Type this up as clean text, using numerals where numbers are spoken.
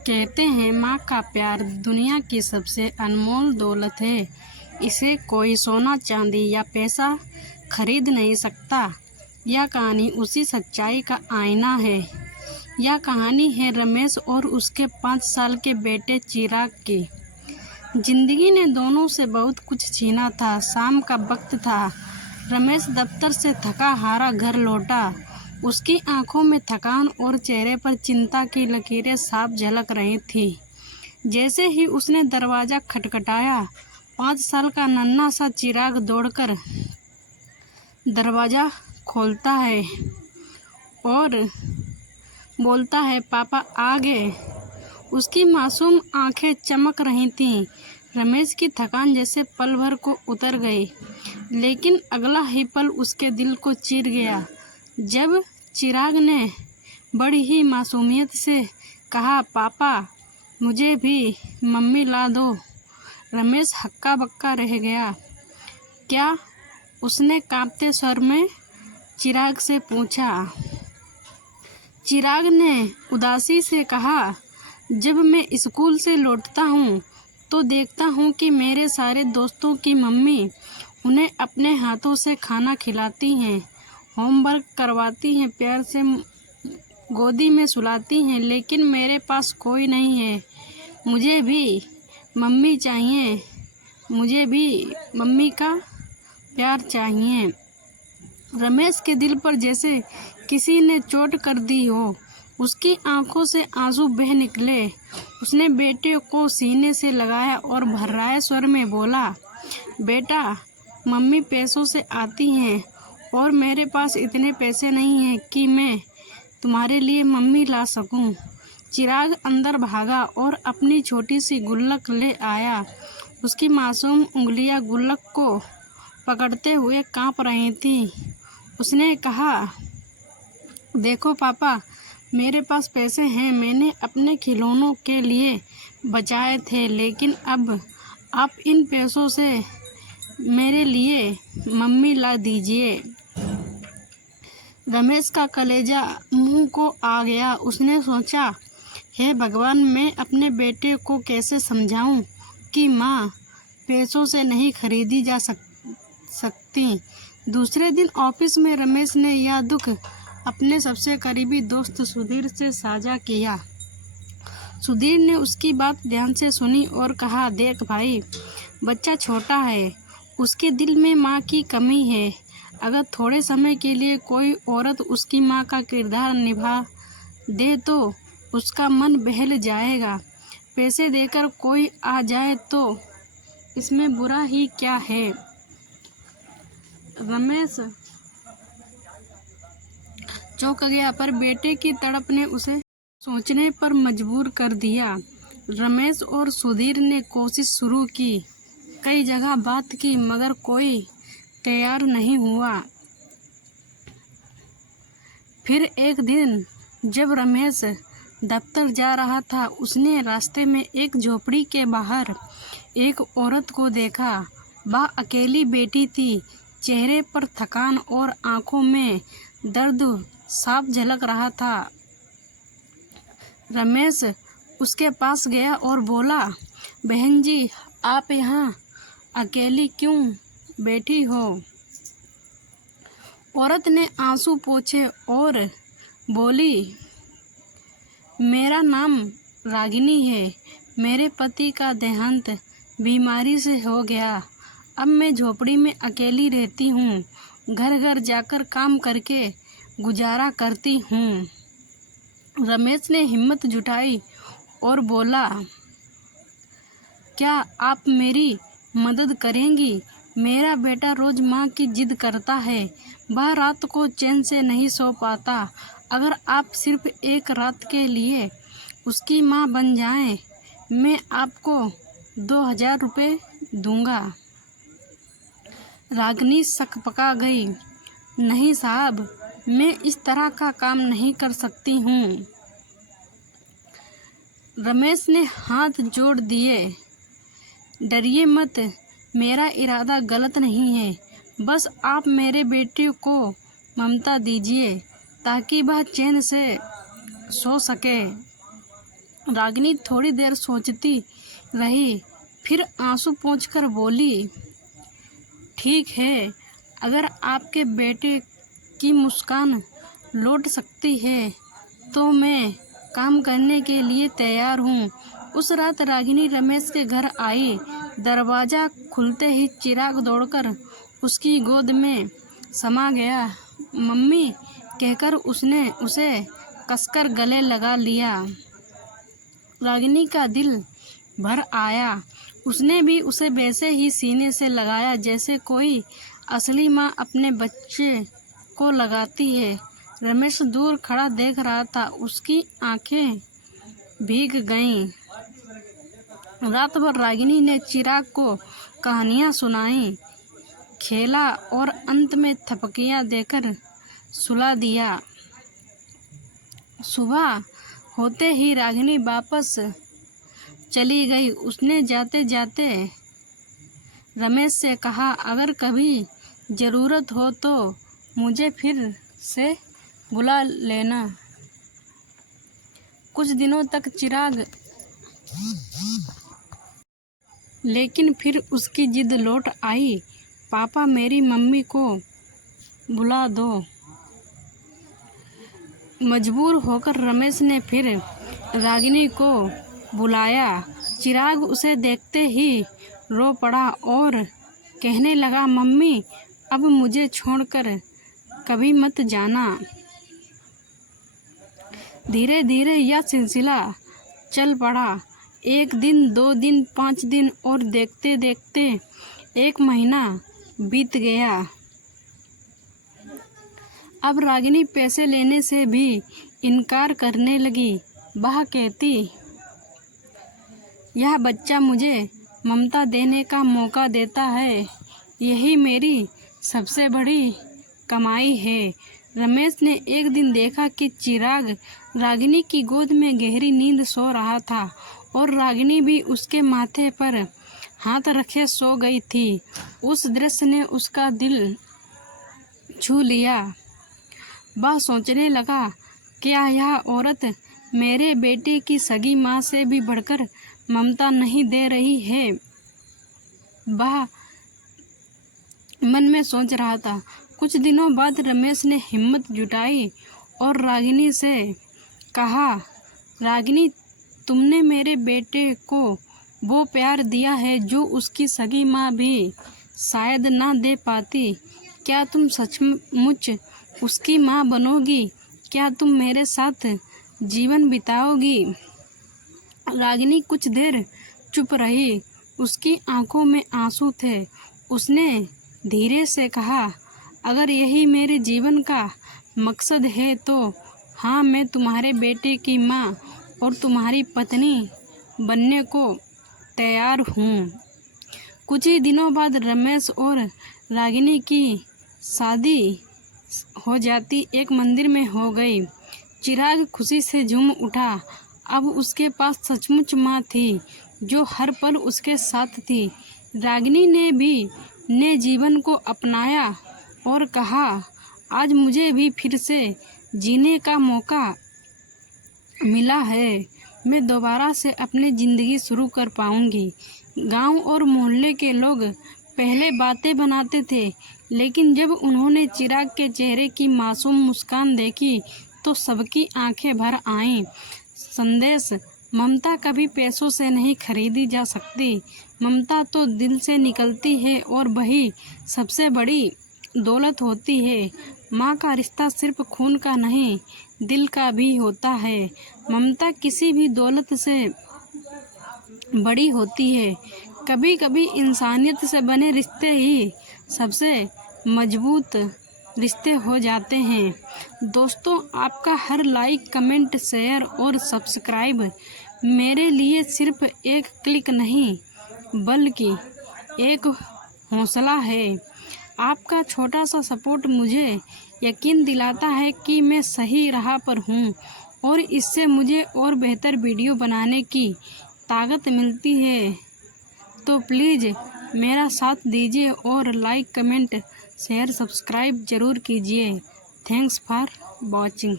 कहते हैं माँ का प्यार दुनिया की सबसे अनमोल दौलत है। इसे कोई सोना चांदी या पैसा खरीद नहीं सकता। यह कहानी उसी सच्चाई का आईना है। यह कहानी है रमेश और उसके 5 साल के बेटे चिराग की। जिंदगी ने दोनों से बहुत कुछ छीना था। शाम का वक्त था। रमेश दफ्तर से थका हारा घर लौटा। उसकी आंखों में थकान और चेहरे पर चिंता की लकीरें साफ झलक रही थी। जैसे ही उसने दरवाज़ा खटखटाया, 5 साल का नन्हा सा चिराग दौड़कर दरवाज़ा खोलता है और बोलता है, पापा आ गए। उसकी मासूम आंखें चमक रही थीं। रमेश की थकान जैसे पल भर को उतर गई, लेकिन अगला ही पल उसके दिल को चीर गया जब चिराग ने बड़ी ही मासूमियत से कहा, पापा मुझे भी मम्मी ला दो। रमेश हक्का बक्का रह गया। क्या? उसने कांपते स्वर में चिराग से पूछा। चिराग ने उदासी से कहा, जब मैं स्कूल से लौटता हूँ तो देखता हूँ कि मेरे सारे दोस्तों की मम्मी उन्हें अपने हाथों से खाना खिलाती हैं, होमवर्क करवाती हैं, प्यार से गोदी में सुलाती हैं, लेकिन मेरे पास कोई नहीं है। मुझे भी मम्मी चाहिए, मुझे भी मम्मी का प्यार चाहिए। रमेश के दिल पर जैसे किसी ने चोट कर दी हो। उसकी आंखों से आंसू बह निकले। उसने बेटे को सीने से लगाया और भर्राए स्वर में बोला, बेटा मम्मी पैसों से आती हैं और मेरे पास इतने पैसे नहीं हैं कि मैं तुम्हारे लिए मम्मी ला सकूं। चिराग अंदर भागा और अपनी छोटी सी गुल्लक ले आया। उसकी मासूम उंगलियां गुल्लक को पकड़ते हुए कांप रही थीं। उसने कहा, देखो पापा, मेरे पास पैसे हैं। मैंने अपने खिलौनों के लिए बचाए थे, लेकिन अब आप इन पैसों से मेरे लिए मम्मी ला दीजिए। रमेश का कलेजा मुंह को आ गया। उसने सोचा, हे भगवान, मैं अपने बेटे को कैसे समझाऊं कि माँ पैसों से नहीं खरीदी जा सकती। दूसरे दिन ऑफिस में रमेश ने यह दुख अपने सबसे करीबी दोस्त सुधीर से साझा किया। सुधीर ने उसकी बात ध्यान से सुनी और कहा, देख भाई, बच्चा छोटा है, उसके दिल में माँ की कमी है। अगर थोड़े समय के लिए कोई औरत उसकी माँ का किरदार निभा दे तो उसका मन बहल जाएगा। पैसे देकर कोई आ जाए तो इसमें बुरा ही क्या है। रमेश चौंक गया, पर बेटे की तड़प ने उसे सोचने पर मजबूर कर दिया। रमेश और सुधीर ने कोशिश शुरू की, कई जगह बात की, मगर कोई तैयार नहीं हुआ। फिर एक दिन जब रमेश दफ्तर जा रहा था, उसने रास्ते में एक झोपड़ी के बाहर एक औरत को देखा। वह अकेली बैठी थी। चेहरे पर थकान और आंखों में दर्द साफ झलक रहा था। रमेश उसके पास गया और बोला, बहन जी, आप यहाँ अकेली क्यों बैठी हो? औरत ने आंसू पोंछे और बोली, मेरा नाम रागिनी है। मेरे पति का देहांत बीमारी से हो गया। अब मैं झोपड़ी में अकेली रहती हूँ। घर घर जाकर काम करके गुजारा करती हूँ। रमेश ने हिम्मत जुटाई और बोला, क्या आप मेरी मदद करेंगी? मेरा बेटा रोज माँ की जिद करता है। वह रात को चैन से नहीं सो पाता। अगर आप सिर्फ एक रात के लिए उसकी माँ बन जाएं, मैं आपको 2000 रुपये दूंगा। रागिनी सकपका गई। नहीं साहब, मैं इस तरह का काम नहीं कर सकती हूँ। रमेश ने हाथ जोड़ दिए। डरिए मत, मेरा इरादा गलत नहीं है। बस आप मेरे बेटे को ममता दीजिए ताकि वह चैन से सो सके। रागिनी थोड़ी देर सोचती रही, फिर आंसू पोंछकर बोली, ठीक है, अगर आपके बेटे की मुस्कान लौट सकती है तो मैं काम करने के लिए तैयार हूँ। उस रात रागिनी रमेश के घर आई। दरवाज़ा खुलते ही चिराग दौड़कर उसकी गोद में समा गया। मम्मी कहकर उसने उसे कसकर गले लगा लिया। रागिनी का दिल भर आया। उसने भी उसे वैसे ही सीने से लगाया जैसे कोई असली माँ अपने बच्चे को लगाती है। रमेश दूर खड़ा देख रहा था। उसकी आंखें भीग गईं। रात भर रागिनी ने चिराग को कहानियाँ सुनाई, खेला और अंत में थपकियाँ देकर सुला दिया। सुबह होते ही रागिनी वापस चली गई। उसने जाते जाते रमेश से कहा, अगर कभी ज़रूरत हो तो मुझे फिर से बुला लेना। कुछ दिनों तक चिराग, लेकिन फिर उसकी जिद लौट आई, पापा मेरी मम्मी को बुला दो। मजबूर होकर रमेश ने फिर रागिनी को बुलाया। चिराग उसे देखते ही रो पड़ा और कहने लगा, मम्मी अब मुझे छोड़कर कभी मत जाना। धीरे धीरे यह सिलसिला चल पड़ा। 1 दिन, 2 दिन, 5 दिन और देखते देखते 1 महीना बीत गया। अब रागिनी पैसे लेने से भी इनकार करने लगी। वह कहती, यह बच्चा मुझे ममता देने का मौका देता है, यही मेरी सबसे बड़ी कमाई है। रमेश ने एक दिन देखा कि चिराग रागिनी की गोद में गहरी नींद सो रहा था और रागिनी भी उसके माथे पर हाथ रखे सो गई थी। उस दृश्य ने उसका दिल छू लिया। वह सोचने लगा, क्या यह औरत मेरे बेटे की सगी माँ से भी बढ़कर ममता नहीं दे रही है? वह मन में सोच रहा था। कुछ दिनों बाद रमेश ने हिम्मत जुटाई और रागिनी से कहा, रागिनी तुमने मेरे बेटे को वो प्यार दिया है जो उसकी सगी माँ भी शायद ना दे पाती। क्या तुम सचमुच उसकी माँ बनोगी? क्या तुम मेरे साथ जीवन बिताओगी? रागिनी कुछ देर चुप रही। उसकी आंखों में आंसू थे। उसने धीरे से कहा, अगर यही मेरे जीवन का मकसद है तो हाँ, मैं तुम्हारे बेटे की माँ और तुम्हारी पत्नी बनने को तैयार हूँ। कुछ ही दिनों बाद रमेश और रागिनी की शादी हो जाती एक मंदिर में हो गई। चिराग खुशी से झूम उठा। अब उसके पास सचमुच माँ थी जो हर पल उसके साथ थी। रागिनी ने भी नए जीवन को अपनाया और कहा, आज मुझे भी फिर से जीने का मौका मिला है। मैं दोबारा से अपनी ज़िंदगी शुरू कर पाऊंगी। गांव और मोहल्ले के लोग पहले बातें बनाते थे, लेकिन जब उन्होंने चिराग के चेहरे की मासूम मुस्कान देखी तो सबकी आंखें भर आईं। संदेश, ममता कभी पैसों से नहीं खरीदी जा सकती। ममता तो दिल से निकलती है और वही सबसे बड़ी दौलत होती है। माँ का रिश्ता सिर्फ खून का नहीं, दिल का भी होता है। ममता किसी भी दौलत से बड़ी होती है। कभी कभी इंसानियत से बने रिश्ते ही सबसे मजबूत रिश्ते हो जाते हैं। दोस्तों, आपका हर लाइक, कमेंट, शेयर और सब्सक्राइब मेरे लिए सिर्फ एक क्लिक नहीं बल्कि एक हौसला है। आपका छोटा सा सपोर्ट मुझे यकीन दिलाता है कि मैं सही राह पर हूँ और इससे मुझे और बेहतर वीडियो बनाने की ताकत मिलती है। तो प्लीज़ मेरा साथ दीजिए और लाइक, कमेंट, शेयर, सब्सक्राइब ज़रूर कीजिए। Thanks for watching.